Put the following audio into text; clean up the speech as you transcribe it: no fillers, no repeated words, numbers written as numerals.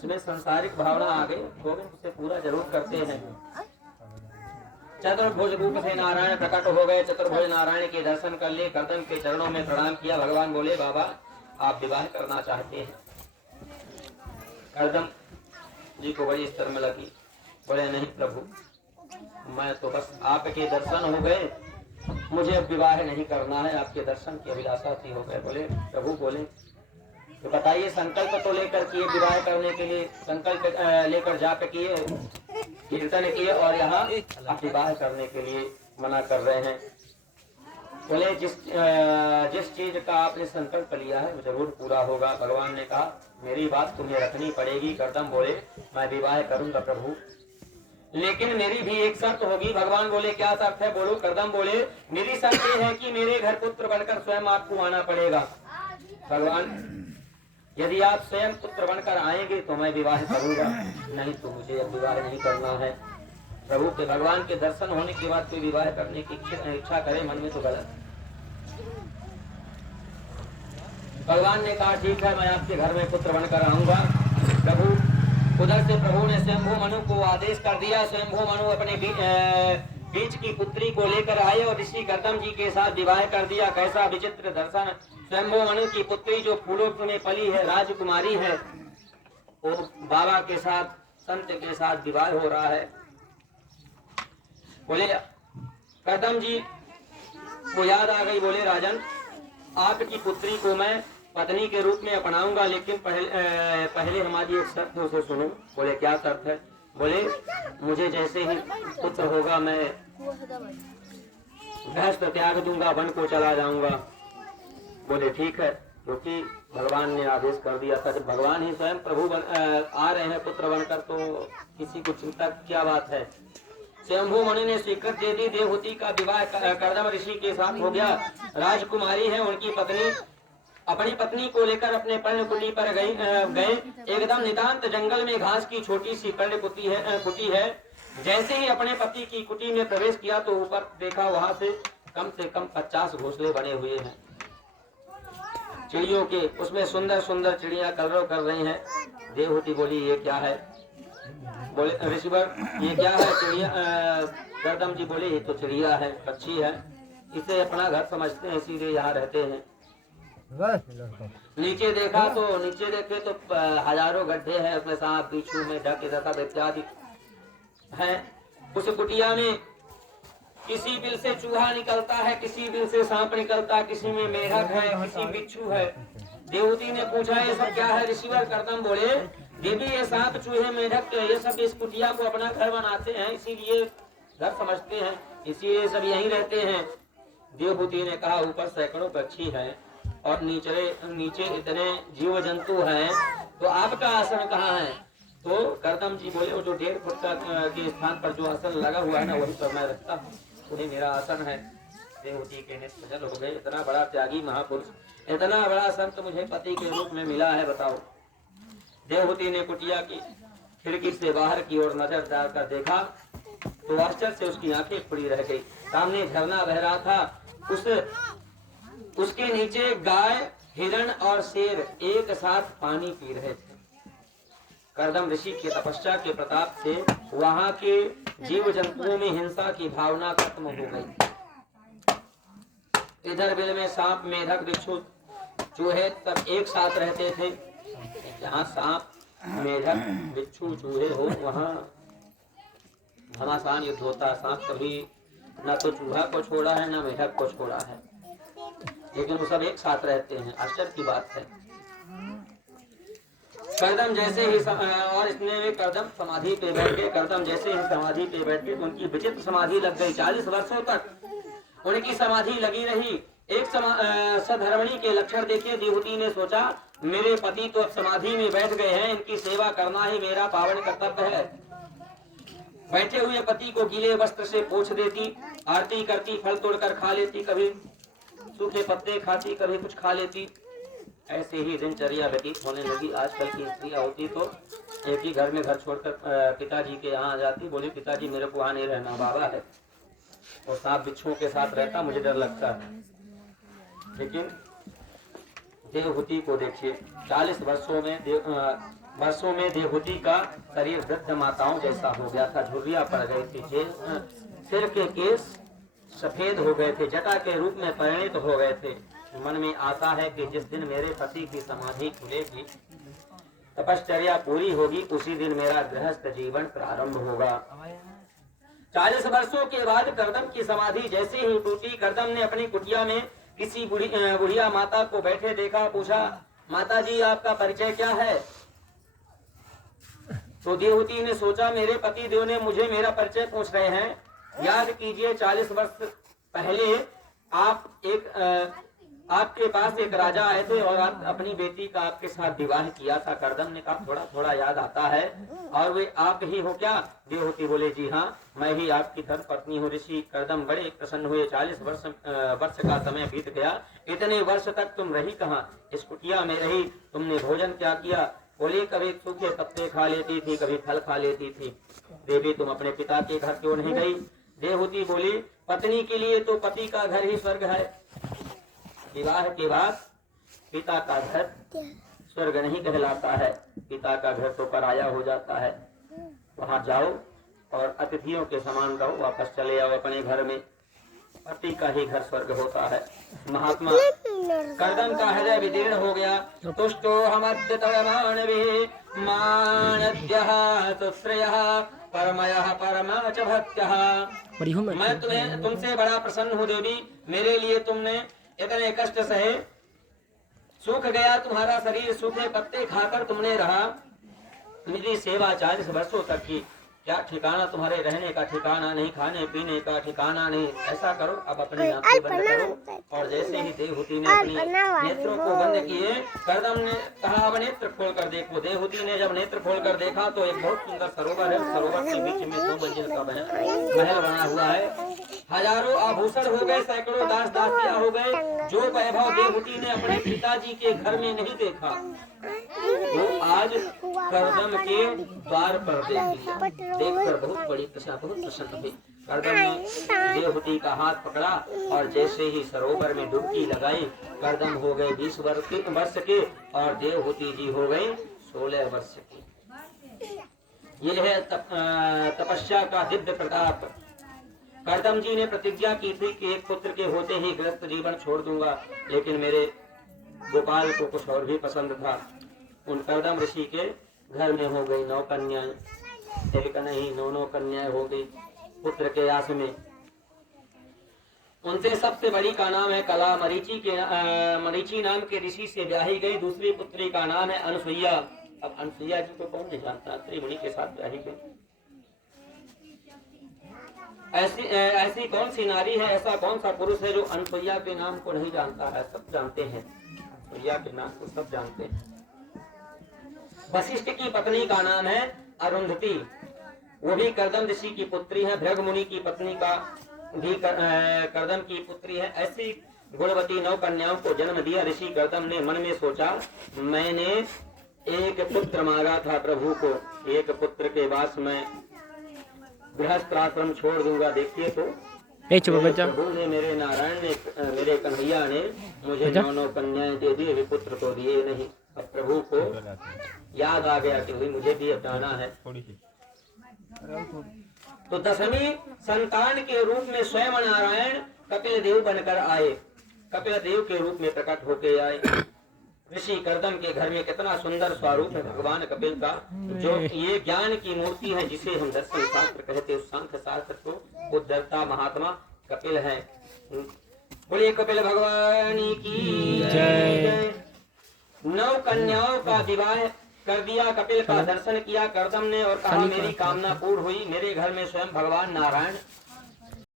उसमें संसारिक भावना आ गई, गोविंद उसे पूरा जरूर करते हैं। चतुर्भुज रूप से नारायण प्रकट हो गए। चतुर्भुज नारायण के दर्शन कर लिए, कर्दम के चरणों में प्रणाम किया। भगवान बोले, बाबा आप विवाह करना चाहते हैं? कर्दम जी को बड़ी स्तर में लगी। बोले, नहीं प्रभु, मैं तो बस आपके दर्शन हो गए, मुझे अब विवाह नहीं करना है, आपके दर्शन की अभिलाषा थी हो गए। बोले, प्रभु बोले तो बताइए, संकल्प तो लेकर किए विवाह करने के लिए, संकल्प लेकर जाप किए, कीर्तन किए, और यहाँ आप विवाह करने के लिए मना कर रहे हैं। बोले, जिस चीज का आपने संकल्प लिया है वो जरूर पूरा होगा। भगवान ने कहा, मेरी बात तुम्हें रखनी पड़ेगी। कर्दम बोले, मैं विवाह करूंगा प्रभु, लेकिन मेरी भी एक शर्त होगी। भगवान बोले, क्या शर्त है? बोलो। कर्दम बोले, मेरी शर्त ये है कि मेरे घर पुत्र बनकर स्वयं आपको आना पड़ेगा। भगवान, यदि आप स्वयं पुत्र बनकर आएंगे तो मैं विवाह करूंगा, नहीं तो मुझे अब विवाह नहीं करना है। प्रभु के, भगवान के दर्शन होने के बाद कोई विवाह करने की इच्छा करे मन में तो गलत। भगवान ने कहा, ठीक है, मैं आपके घर में पुत्र बनकर आऊंगा। प्रभु, उधर से प्रभु ने स्वयंभू मनु को आदेश कर दिया। स्वयंभू मनु अपने बीच की पुत्री को लेकर आए और ऋषि कर्दम जी के साथ विवाह कर दिया। कैसा विचित्र दर्शन! स्वयंभू मनु की पुत्री जो फूलों में पली है, राजकुमारी है, वो बाबा के साथ, संत के साथ विवाह हो रहा है। बोले, कर्दम जी को याद आ गई। बोले, राजन, आपकी पुत्री को मैं पत्नी के रूप में अपनाऊंगा, लेकिन पहले हमारी एक शर्त है, उसे सुनो। बोले, क्या शर्त है? बोले, मुझे जैसे ही पुत्र होगा मैं गृहस्थ त्याग दूंगा, वन को चला जाऊंगा। बोले, ठीक है, क्योंकि भगवान ने आदेश कर दिया था। जब भगवान ही स्वयं प्रभु आ रहे हैं पुत्र बनकर, तो किसी को चिंता क्या बात है। स्वयंभू मनु ने स्वीकृति दे दी। देवहूति का विवाह कर्दम ऋषि के साथ हो गया। राजकुमारी है, उनकी पत्नी अपनी पत्नी को लेकर अपने पर्णकुटी पर गए। एकदम नितांत जंगल में घास की छोटी सी कुटी है। जैसे ही अपने पति की कुटी में प्रवेश किया तो ऊपर देखा, वहां से कम 50 घोंसले बने हुए हैं चिड़ियों के। उसमें सुंदर सुंदर चिड़िया कलरव कर रही हैं। देवहूति बोली, ये क्या है? बोले, ऋषिवर, ये क्या है? चिड़िया। कर्दम जी बोले, ये तो चिड़िया है, पक्षी है, इसे अपना घर समझते हैं, इसीलिए यहाँ रहते हैं। नीचे देखा तो नीचे देखे तो हजारों गड्ढे हैं, उसमें सांप, बिच्छू, मेढक इत्यादि है। उस कुटिया में किसी बिल से चूहा निकलता है, किसी बिल से सांप निकलता है, किसी में मेढक है, किसी बिच्छू है। देवहूति ने पूछा, ये सब क्या है ऋषिवर? कर्दम बोले, देवी, ये सांप, चूहे, मेढक, ये सब इस कुटिया को अपना घर बनाते हैं, इसीलिए घर समझते हैं, इसीलिए सब यहीं रहते हैं। देवहूति ने कहा, ऊपर सैकड़ों पक्षी हैं और नीचे इतने जीव जंतु हैं, तो आपका आसन कहाँ है? तो कर्दम जी बोले, वो जो 1.5 फुट के स्थान पर जो आसन लगा हुआ है ना, वही पर मैं रखता हूँ, वही मेरा आसन है। देवहूति के नेत्र सजल हो गए। इतना बड़ा त्यागी महापुरुष, इतना बड़ा संत मुझे पति के रूप में मिला है, बताओ। देवहूति ने कुटिया की खिड़की से बाहर की ओर नजर डालकर देखा तो आश्चर्य से उसकी आंखें खुली रह गई। सामने झरना बह रहा था, उसके नीचे गाय, हिरण और शेर एक साथ पानी पी रहे थे। कर्दम ऋषि के तपस्या के प्रताप से वहां के जीव जंतुओं में हिंसा की भावना खत्म हो गई। इधर बिल में सांप, मेढक, बिच्छू, चूहे सब एक साथ रहते थे। जहाँ सांप, मेढक, बिच्छू, चूहे हो, वहाँ घमासान युद्ध होता। सांप कभी न तो चूहा को छोड़ा है, न मेढक को छोड़ा है, लेकिन वो सब एक साथ रहते हैं। आश्चर्य की बात है। कर्दम जैसे ही और इसने में कर्दम समाधि पे बैठ गए। कर्दम जैसे ही समाधि पे बैठे, उनकी विचित्र समाधि लग गई। 40 वर्षों तक उनकी समाधि लगी रही। एक सधर्मणी के लक्षण देखे देवहूति ने सोचा, मेरे पति तो अब समाधि में बैठ गए हैं, इनकी सेवा करना ही मेरा पावन कर्तव्य है। बैठे हुए पति को गीले वस्त्र से पोंछ देती, आरती करती, फल तोड़कर खा लेती, कभी सूखे पत्ते खाती, कभी कुछ खा लेती। ऐसे ही दिनचर्या व्यतीत होने लगी। आजकल की स्त्रियां होती तो एक ही घर में घर छोड़कर पिताजी के यहाँ आ जाती। बोली, पिताजी मेरे को वहाँ नहीं रहना, बाबा है और सांप बिच्छुओं के साथ रहता, मुझे डर लगता है। लेकिन देवहूति को देखिए, 40 वर्षों में देवहूति का शरीर वृद्ध माताओं जैसा हो गया था, झुर्रियां पड़ गई थी, सिर के केस सफेद हो गए थे, जटा के रूप में परिणित हो गए थे। मन में आशा है कि जिस दिन मेरे पति की समाधि खुलेगी, तपश्चर्या पूरी होगी, उसी दिन मेरा गृहस्थ जीवन प्रारंभ होगा। 40 वर्षों के बाद करदम की समाधि जैसे ही टूटी, करदम ने अपनी कुटिया में किसी बुढ़िया माता को बैठे देखा, पूछा, माता जी आपका परिचय क्या है? तो देवहूति ने सोचा, मेरे पति देव ने मुझे मेरा परिचय पूछ रहे हैं। याद कीजिए 40 वर्ष पहले आपके पास एक राजा आए थे और आप अपनी बेटी का आपके साथ विवाह किया था। करदम ने कहा, थोड़ा थोड़ा याद आता है, और वे आप ही हो क्या? देवहूति बोले, जी हाँ, मैं ही आपकी धर्म पत्नी हूँ। ऋषि करदम बड़े प्रसन्न हुए। 40 वर्ष का समय बीत गया। इतने वर्ष तक तुम रही कहाँ? इस कुटिया में रही। तुमने भोजन क्या किया? बोले, कभी सूखे पत्ते खा लेती थी, कभी फल खा लेती थी। देवी, तुम अपने पिता के घर क्यों नहीं गई? देवहूति बोली, पत्नी के लिए तो पति का घर ही स्वर्ग है। विवाह के बाद पिता का घर स्वर्ग नहीं कहलाता है, पिता का घर तो पराया हो जाता है। वहां जाओ और अतिथियों के समान रहो, वापस चले आओ अपने घर में। पति का ही घर स्वर्ग होता है। महात्मा करदम का हृदय विदीर्ण हो गया। तुष्टो परमयः परम च भक्त्यः। मैं तुमसे बड़ा प्रसन्न हूँ देवी, मेरे लिए तुमने इतने कष्ट सहे, सूख गया तुम्हारा शरीर, सूखे पत्ते खाकर तुमने रहा। मेरी सेवा 40 वर्षों तक की, क्या ठिकाना? तुम्हारे रहने का ठिकाना नहीं, खाने पीने का ठिकाना नहीं। ऐसा करो, अब अपनी आंखें बंद करो। और जैसे ही देवहूति ने अपनी नेत्रों को बंद किए, करदम ने कहा, अब नेत्र खोल कर देखो। देवहूति ने जब नेत्र खोल कर देखा तो एक बहुत सुंदर सरोवर है। सरोवर के बीच में 2 मंजिल का महल बना हुआ है। हजारों आभूषण हो गए, सैकड़ों दास दासियां हो गए। जो वैभव देवहूति ने अपने पिताजी के घर में नहीं देखा, वो आज करदम के द्वार पर देख लिया। देखकर बहुत प्रसन्न हुई। करदम ने देवहूति का हाथ पकड़ा और जैसे ही सरोवर में डुबकी लगाई, करदम हो गए 20 वर्ष के और देवहूति जी हो गई 16 वर्ष की। यह है तपस्या का दिव्य प्रताप। करदम जी ने प्रतिज्ञा की थी कि एक पुत्र के होते ही गृहस्थ जीवन छोड़ दूंगा, लेकिन मेरे गोपाल को कुछ और भी पसंद था। उन करदम ऋषि के घर में हो गई 9 कन्याएं, एक नहीं 9 कन्याएं हो गई पुत्र के आस में। उनसे सबसे बड़ी का नाम है कला। मरीचि नाम के ऋषि से ब्याही गई। दूसरी पुत्री का नाम है अनसुईया। अब अनसुईया जी को कौन नहीं जानता? त्रिमुनि के साथ ब्याही गई। ऐसी कौन सी नारी है, ऐसा कौन सा पुरुष है जो अनसुईया के नाम को नहीं जानता है? सब जानते हैं, अनसुईया के नाम को सब जानते हैं। वशिष्ठ की पत्नी का नाम है अरुंधति, वो भी करदम ऋषि की पुत्री है। भृग मुनि की पत्नी का भी करदम की पुत्री है। ऐसी गुणवती 9 कन्याओं को जन्म दिया। ऋषि करदम ने मन में सोचा, मैंने एक पुत्र मांगा था प्रभु को, एक पुत्र के बाद मैं गृहस्थ आश्रम छोड़ दूंगा। देखिए तो प्रभु ने, मेरे नारायण ने, मेरे कन्हैया ने मुझे 9 कन्याएं दे दी, अभी पुत्र तो दिए नहीं। अब प्रभु को याद आ गया कि मुझे भी अब जाना है। तो 10वीं संतान के रूप में स्वयं नारायण कपिल देव बनकर आए, कपिल देव के रूप में प्रकट होके आए। ऋषि करदम के घर में कितना सुंदर स्वरूप है भगवान कपिल का, जो ये ज्ञान की मूर्ति है, जिसे हम दर्शन शास्त्र कहते हैं। सांख्य शास्त्र को उद्धरता महात्मा कपिल है। बोलिए कपिल भगवान की जय। 9 कन्याओं का विवाह कर दिया। कपिल का दर्शन किया करदम ने और कहा, मेरी कामना पूर्ण हुई। मेरे घर में स्वयं भगवान नारायण